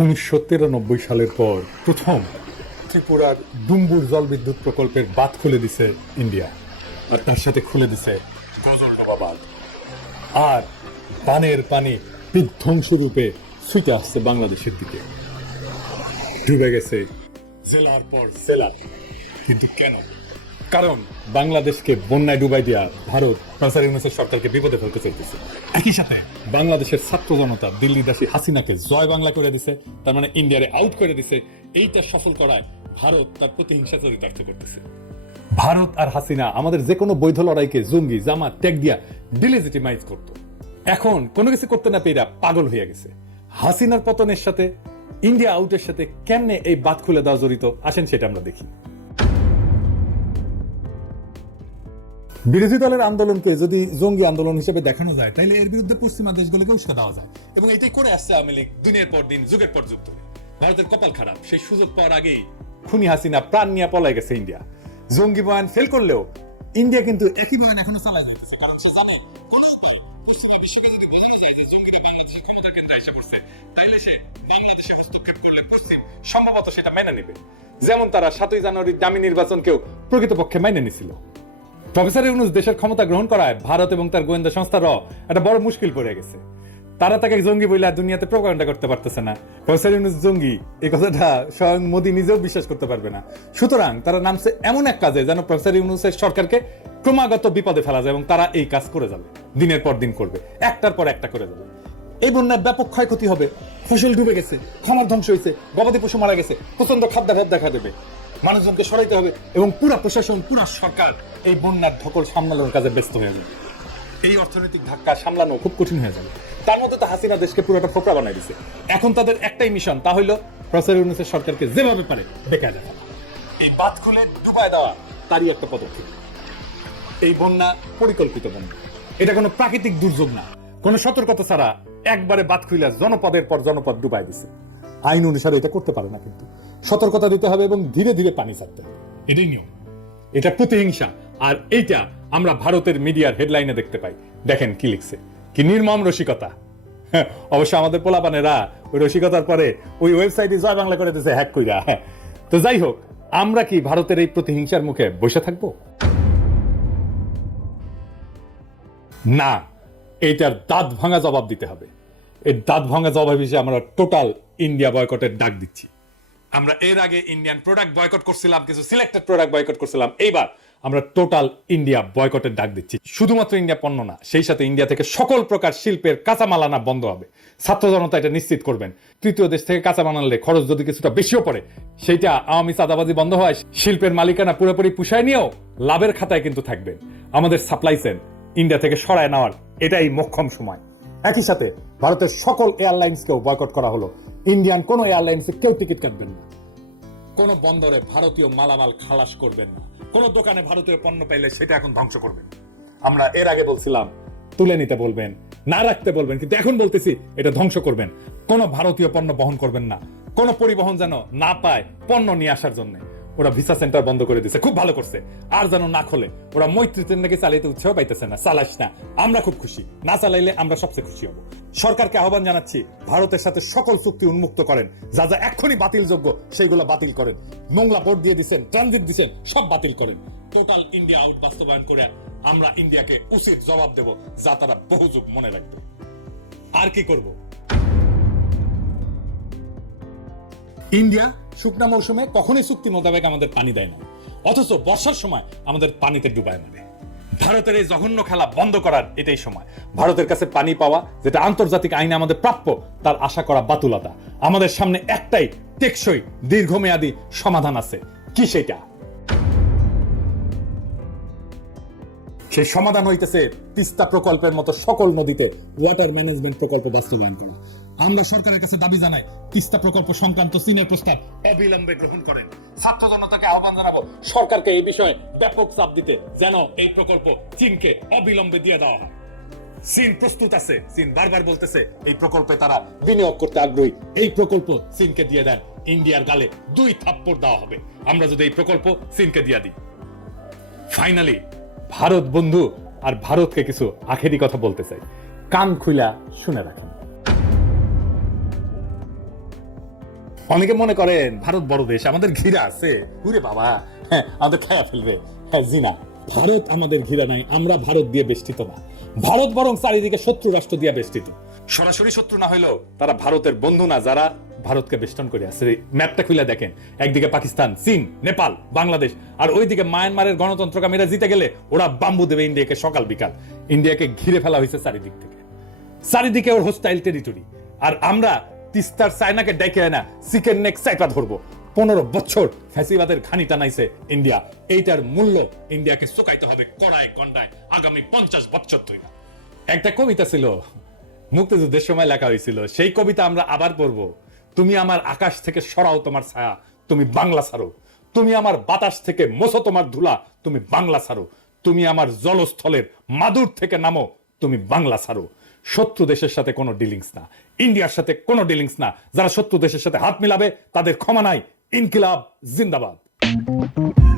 উনিশশো তিরানব্বই সালের পর প্রথম ত্রিপুরার ডুম্বুর জলবিদ্যুৎ প্রকল্পের বাদ খুলে দিছে ইন্ডিয়া আর তার সাথে খুলে দিছে বাদ আর পানের পানি বিধ্বংস রূপে ছুটে আসছে বাংলাদেশের দিকে ডুবে গেছে জেলার পর জেলা কিন্তু কেন কারণ বাংলাদেশকে বন্যায় ডুবাই দেওয়া ভারত নাসার ইউনুসের সরকারকে বিপদে ফেলতে চলতেছে একই সাথে বাংলাদেশের ছাত্র জনতা দিল্লি দাসী হাসিনাকে জয় বাংলা করে দিছে তার মানে ইন্ডিয়ারে আউট করে দিছে এইটা সফল করায় ভারত তার প্রতিহিংসা চরিতার্থ করতেছে ভারত আর হাসিনা আমাদের যে কোনো বৈধ লড়াইকে জঙ্গি জামা ত্যাগ দিয়া ডিলিজিটিমাইজ করত এখন কোনো কিছু করতে না পেয়ে পাগল হয়ে গেছে হাসিনার পতনের সাথে ইন্ডিয়া আউটের সাথে কেমনে এই বাদ খুলে দেওয়া জড়িত আসেন সেটা আমরা দেখি বিরোধী দলের আন্দোলনকে যদি জঙ্গি আন্দোলন হিসেবে দেখানো যায় তাহলে এর বিরুদ্ধে পশ্চিমা দেশগুলোকে উস্কা দেওয়া যায় এবং এটাই করে আসছে আওয়ামী লীগ দিনের পর দিন যুগের পর যুগ ধরে ভারতের কপাল খারাপ সেই সুযোগ পাওয়ার আগেই খুনি হাসিনা প্রাণ নিয়ে পলাই গেছে ইন্ডিয়া জঙ্গি বয়ান ফেল করলেও ইন্ডিয়া কিন্তু একই বয়ান এখনো চালায় যাচ্ছে কারণ সে জানে তাইলে সে বাংলাদেশে হস্তক্ষেপ করলে পশ্চিম সম্ভবত সেটা মেনে নেবে যেমন তারা সাতই জানুয়ারির দামি নির্বাচনকেও প্রকৃতপক্ষে মেনে নিছিল প্রফেসর ইউনুস দেশের ক্ষমতা গ্রহণ করায় ভারত এবং তার গোয়েন্দা সংস্থার একটা বড় মুশকিল পড়ে গেছে তারা তাকে জঙ্গি বইলে দুনিয়াতে প্রকাণ্ডা করতে পারতেছে না প্রফেসর ইউনুস জঙ্গি এই কথাটা স্বয়ং মোদী নিজেও বিশ্বাস করতে পারবে না সুতরাং তারা নামছে এমন এক কাজে যেন প্রফেসর ইউনুসের সরকারকে ক্রমাগত বিপদে ফেলা যায় এবং তারা এই কাজ করে যাবে দিনের পর দিন করবে একটার পর একটা করে যাবে এই বন্যার ব্যাপক ক্ষয়ক্ষতি হবে ফসল ডুবে গেছে খামার ধ্বংস হয়েছে গবাদি পশু মারা গেছে প্রচন্ড খাদ্যাভাব দেখা দেবে মানুষজনকে সরাইতে হবে এবং পুরো প্রশাসন পুরা সরকার এই বন্যার ধকল সামলানোর কাজে ব্যস্ত হয়ে যাবে এই অর্থনৈতিক ধাক্কা সামলানো খুব কঠিন হয়ে যাবে তার মধ্যে তো হাসিনা দেশকে পুরোটা ফোপড়া বানাই দিছে এখন তাদের একটাই মিশন তা হইল প্রফেসর ইউনুসের সরকারকে যেভাবে পারে বেকার দেখা এই বাদ খুলে ডুবায় দেওয়া তারই একটা পদক্ষেপ এই বন্যা পরিকল্পিত বন্যা এটা কোনো প্রাকৃতিক দুর্যোগ না কোনো সতর্কতা ছাড়া একবারে বাদ খুলে জনপদের পর জনপদ ডুবাই দিছে আইন অনুসারে এটা করতে পারে না কিন্তু সতর্কতা দিতে হবে এবং ধীরে ধীরে পানি ছাড়তে হবে এটাই নিয়ম এটা প্রতিহিংসা আর এইটা আমরা ভারতের মিডিয়ার হেডলাইনে দেখতে পাই দেখেন কি লিখছে কি নির্মম রসিকতা হ্যাঁ অবশ্য আমাদের পোলাপানেরা ওই রসিকতার পরে ওই ওয়েবসাইটে জয় বাংলা করে দিয়েছে হ্যাক কইরা হ্যাঁ। তো যাই হোক আমরা কি ভারতের এই প্রতিহিংসার মুখে বসে থাকবো না এইটার দাঁত ভাঙা জবাব দিতে হবে এই দাঁত ভাঙা জবাব হিসেবে আমরা টোটাল ইন্ডিয়া বয়কটের ডাক দিচ্ছি আমরা এর আগে ইন্ডিয়ান প্রোডাক্ট বয়কট করছিলাম কিছু সিলেক্টেড প্রোডাক্ট বয়কট করছিলাম এইবার আমরা টোটাল ইন্ডিয়া বয়কটের ডাক দিচ্ছি শুধুমাত্র ইন্ডিয়া পণ্য না সেই সাথে ইন্ডিয়া থেকে সকল প্রকার শিল্পের কাঁচামাল আনা বন্ধ হবে ছাত্র জনতা এটা নিশ্চিত করবেন তৃতীয় দেশ থেকে কাঁচামাল আনলে খরচ যদি কিছুটা বেশিও পড়ে সেইটা আওয়ামী চাঁদাবাজি বন্ধ হয় শিল্পের মালিকানা পুরোপুরি পুষায় নিয়েও লাভের খাতায় কিন্তু থাকবে আমাদের সাপ্লাই চেন ইন্ডিয়া থেকে সরায় নেওয়ার এটাই মক্ষম সময় একই সাথে ভারতের সকল এয়ারলাইন্সকেও বয়কট করা হলো ইন্ডিয়ান কোন এয়ারলাইন্স কেউ টিকিট কাটবেন না কোন বন্দরে ভারতীয় মালামাল খালাস করবেন না কোন দোকানে ভারতীয় পণ্য পাইলে সেটা এখন ধ্বংস করবেন আমরা এর আগে বলছিলাম তুলে নিতে বলবেন না রাখতে বলবেন কিন্তু এখন বলতেছি এটা ধ্বংস করবেন কোন ভারতীয় পণ্য বহন করবেন না কোন পরিবহন যেন না পায় পণ্য নিয়ে আসার জন্য ওরা ভিসা সেন্টার বন্ধ করে দিছে খুব ভালো করছে আর যেন না খোলে ওরা মৈত্রী ট্রেন চালাইতে উৎসাহ পাইতেছে না চালাস না আমরা খুব খুশি না চালাইলে আমরা সবচেয়ে খুশি হবো সরকারকে আহ্বান জানাচ্ছি ভারতের সাথে সকল চুক্তি উন্মুক্ত করেন যা যা এক্ষুনি বাতিলযোগ্য সেইগুলো বাতিল করেন নোংলা ভোট দিয়ে দিচ্ছেন ট্রানজিট দিচ্ছেন সব বাতিল করেন টোটাল ইন্ডিয়া আউট বাস্তবায়ন করে আমরা ইন্ডিয়াকে উচিত জবাব দেব যা তারা বহু যুগ মনে রাখবে আর কি করব ইন্ডিয়া শুকনা মৌসুমে কখনই চুক্তি মোতাবেক আমাদের পানি দেয় না অথচ বর্ষার সময় আমাদের পানিতে ডুবায় মানে ভারতের এই জঘন্য খেলা বন্ধ করার এটাই সময় ভারতের কাছে পানি পাওয়া যেটা আন্তর্জাতিক আইনে আমাদের প্রাপ্য তার আশা করা বাতুলতা আমাদের সামনে একটাই টেকসই দীর্ঘমেয়াদী সমাধান আছে কি সেটা সেই সমাধান হইতেছে তিস্তা প্রকল্পের মতো সকল নদীতে ওয়াটার ম্যানেজমেন্ট প্রকল্প বাস্তবায়ন করা আমরা সরকারের কাছে দাবি জানাই তিস্তা প্রকল্প সংক্রান্ত সিনের প্রস্তাব অবিলম্বে গ্রহণ করেন ছাত্র জনতাকে আহ্বান জানাবো সরকারকে এই বিষয়ে ব্যাপক চাপ দিতে যেন এই প্রকল্প চীনকে অবিলম্বে দিয়ে দেওয়া হয় চীন প্রস্তুত আছে বারবার বলতেছে এই প্রকল্পে তারা বিনিয়োগ করতে আগ্রহী এই প্রকল্প দিয়ে দেন ইন্ডিয়ার গালে দুই থাপ্পড় দেওয়া হবে আমরা যদি এই প্রকল্প দিয়ে দিই ফাইনালি ভারত বন্ধু আর ভারতকে কিছু আখেরি কথা বলতে চাই কান খুলা শুনে রাখেন অনেকে মনে করেন ভারত বড় দেশ আমাদের ঘিরা আছে ঘুরে বাবা হ্যাঁ, আমাদের খায়া ফেলবে হ্যাঁ জি ভারত আমাদের ঘিরা নাই আমরা ভারত দিয়ে বেষ্টিত না ভারত বরং চারিদিকে শত্রু রাষ্ট্র দিয়ে বেষ্টিত সরাসরি শত্রু না হইলেও তারা ভারতের বন্ধু না যারা ভারতকে বেষ্টন করে আছে ম্যাপটা খুলে দেখেন একদিকে পাকিস্তান চীন নেপাল বাংলাদেশ আর ওইদিকে মায়ানমারের গণতন্ত্রকামীরা জিতে গেলে ওরা বাম্বু দেবে ইন্ডিয়াকে সকাল বিকাল ইন্ডিয়াকে ঘিরে ফেলা হয়েছে চারিদিক থেকে চারিদিকে ওর হোস্টাইল টেরিটরি আর আমরা তিস্তার চায়নাকে ডেকে আনা চিকেন নেক চাইপা ধরবো পনেরো বছর ফ্যাসিবাদের ঘানি টানাইছে ইন্ডিয়া এইটার মূল্য ইন্ডিয়াকে চুকাইতে হবে কড়ায় কন্ডায় আগামী পঞ্চাশ বছর ধরে একটা কবিতা ছিল মুক্তিযুদ্ধের সময় লেখা হয়েছিল সেই কবিতা আমরা আবার পড়ব তুমি আমার আকাশ থেকে সরাও তোমার ছায়া তুমি বাংলা ছাড়ো তুমি আমার বাতাস থেকে মোছো তোমার ধুলা তুমি বাংলা ছাড়ো তুমি আমার জলস্থলের মাদুর থেকে নামো তুমি বাংলা ছাড়ো শত্রু দেশের সাথে কোনো ডিলিংস না ইন্ডিয়ার সাথে কোনো ডিলিংস না যারা শত্রু দেশের সাথে হাত মিলাবে তাদের ক্ষমা নাই ইনকিলাব জিন্দাবাদ